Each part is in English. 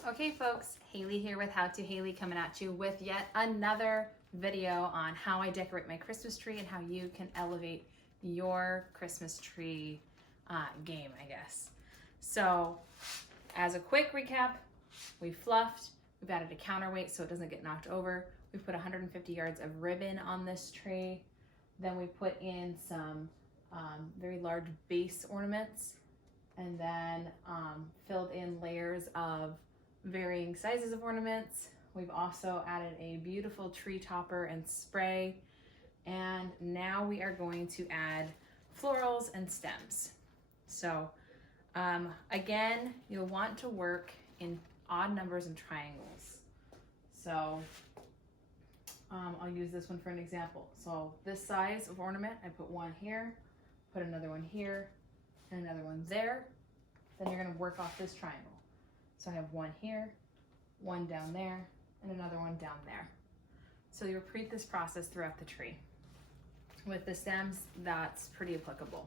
Okay folks, Haley here with How to Haley coming at you with yet another video on how I decorate my Christmas tree and how you can elevate your Christmas tree game, I guess. So as a quick recap, we fluffed, we've added a counterweight so it doesn't get knocked over. We put 150 yards of ribbon on this tree. Then we put in some very large base ornaments and then filled in layers of varying sizes of ornaments. We've also added a beautiful tree topper and spray. And now we are going to add florals and stems. So again, you'll want to work in odd numbers and triangles. So I'll use this one for an example. So this size of ornament, I put one here, put another one here, and another one there. Then you're gonna work off this triangle. So I have one here, one down there, and another one down there. So you repeat this process throughout the tree. With the stems, that's pretty applicable.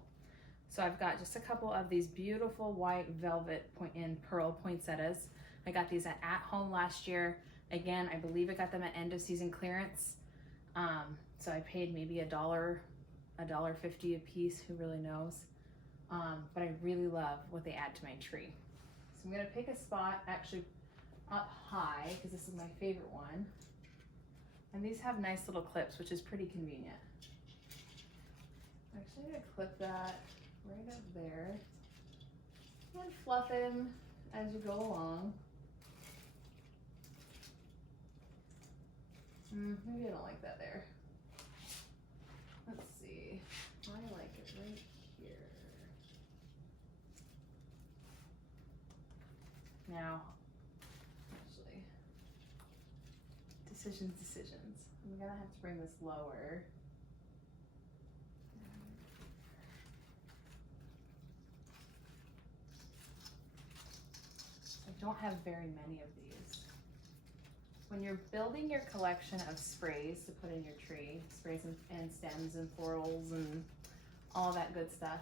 So I've got just a couple of these beautiful white velvet and pearl poinsettias. I got these at home last year. Again, I believe I got them at end of season clearance. So I paid maybe $1.50 a piece, who really knows? But I really love what they add to my tree. So I'm gonna pick a spot actually up high, because this is my favorite one. And these have nice little clips, which is pretty convenient. I'm actually gonna clip that right up there and fluff him as you go along. Maybe I don't like that there. Let's see, I like it right here. Now, actually, decisions. I'm gonna have to bring this lower. I don't have very many of these. When you're building your collection of sprays to put in your tree, sprays and stems and florals and all that good stuff,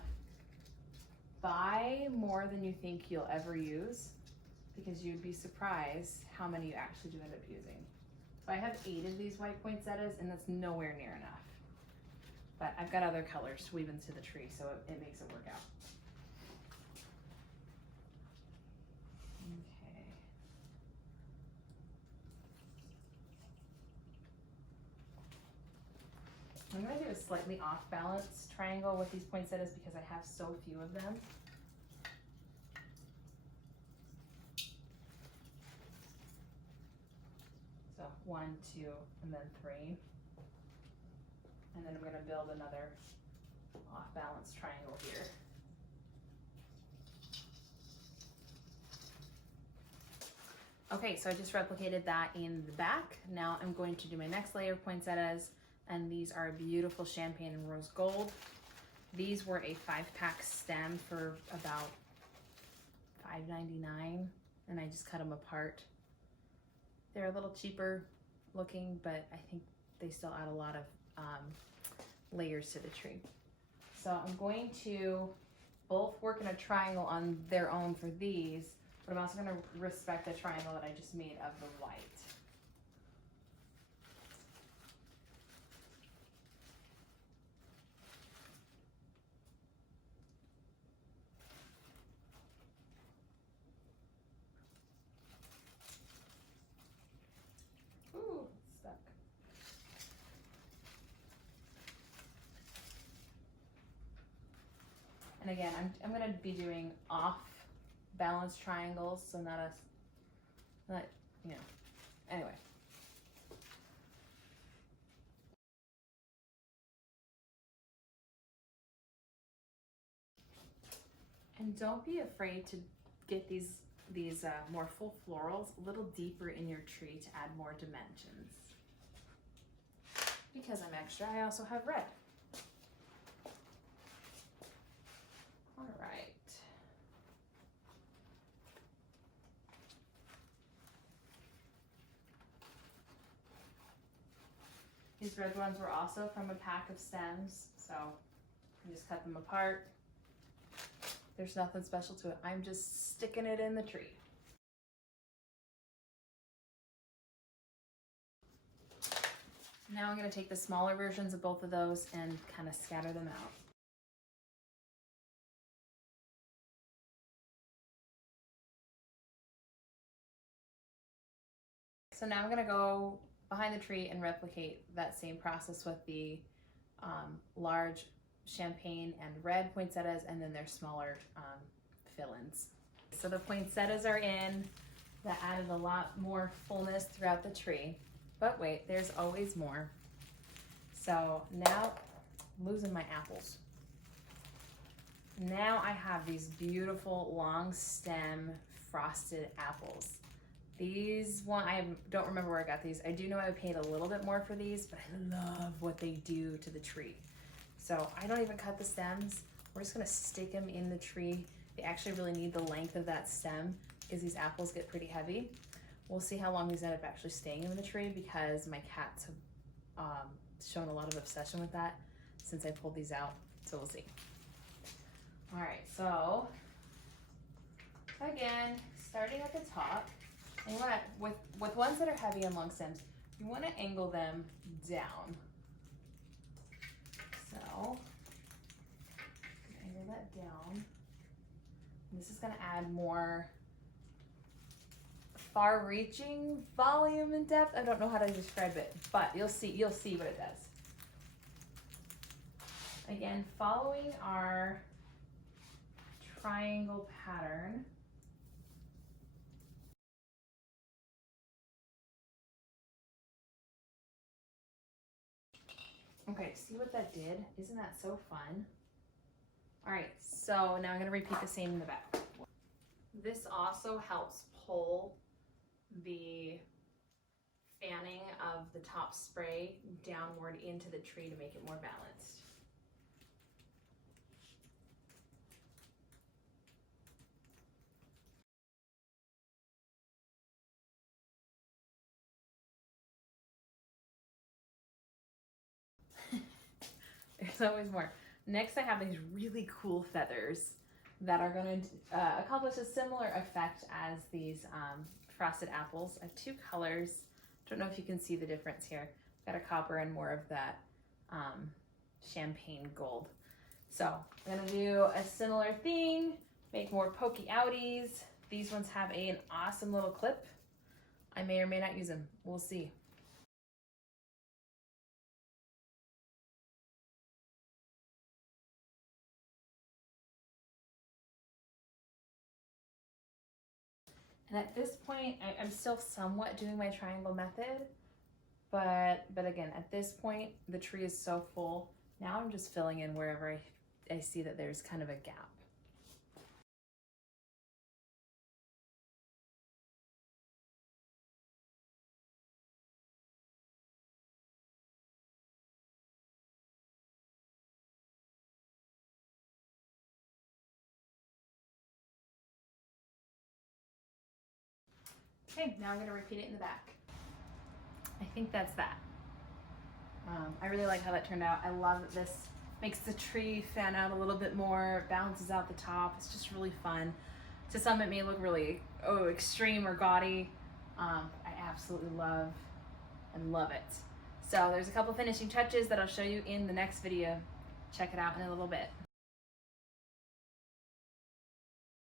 buy more than you think you'll ever use, because you'd be surprised how many you actually do end up using. So I have 8 of these white poinsettias, and that's nowhere near enough. But I've got other colors to weave into the tree, so it makes it work out. Okay. I'm gonna do a slightly off balance triangle with these poinsettias because I have so few of them. So 1, 2, and then 3. And then I'm gonna build another off balance triangle here. Okay, so I just replicated that in the back. Now I'm going to do my next layer of poinsettias, and these are beautiful champagne and rose gold. These were a 5-pack stem for about $5.99, and I just cut them apart. They're a little cheaper looking, but I think they still add a lot of layers to the tree. So I'm going to both work in a triangle on their own for these, but I'm also going to respect the triangle that I just made of the white. Ooh, it's stuck. And again, I'm going to be doing off balance triangles, so not you know, anyway. And don't be afraid to get these more full florals a little deeper in your tree to add more dimensions. Because I'm extra, I also have red. All right. These red ones were also from a pack of stems, so I just cut them apart. There's nothing special to it. I'm just sticking it in the tree. Now I'm going to take the smaller versions of both of those and kind of scatter them out. So now I'm going to go behind the tree and replicate that same process with the large champagne and red poinsettias, and then their smaller fill-ins. So the poinsettias are in. That added a lot more fullness throughout the tree. But wait, there's always more. So now, I'm losing my apples. Now I have these beautiful long stem frosted apples. These one, I don't remember where I got these. I do know I paid a little bit more for these, but I love what they do to the tree. So I don't even cut the stems. We're just gonna stick them in the tree. They actually really need the length of that stem because these apples get pretty heavy. We'll see how long these end up actually staying in the tree because my cats have shown a lot of obsession with that since I pulled these out, so we'll see. All right, so again, starting at the top, and you want to, with ones that are heavy and long stems, you want to angle them down. So angle that down. And this is going to add more far-reaching volume and depth. I don't know how to describe it, but you'll see what it does. Again, following our triangle pattern. Okay, see what that did? Isn't that so fun? All right, so now I'm gonna repeat the same in the back. This also helps pull the fanning of the top spray downward into the tree to make it more balanced. There's always more. Next, I have these really cool feathers that are going to accomplish a similar effect as these frosted apples. I have two colors. Don't know if you can see the difference here. Got a copper and more of that champagne gold. So I'm going to do a similar thing, make more pokey outies. These ones have an awesome little clip. I may or may not use them. We'll see. And at this point, I'm still somewhat doing my triangle method, but again, at this point, the tree is so full. Now I'm just filling in wherever I see that there's kind of a gap. Okay, now I'm going to repeat it in the back. I think that's that. I really like how that turned out. I love that this makes the tree fan out a little bit more, balances out the top. It's just really fun. To some it may look really extreme or gaudy. I absolutely love it. So there's a couple finishing touches that I'll show you in the next video. Check it out in a little bit.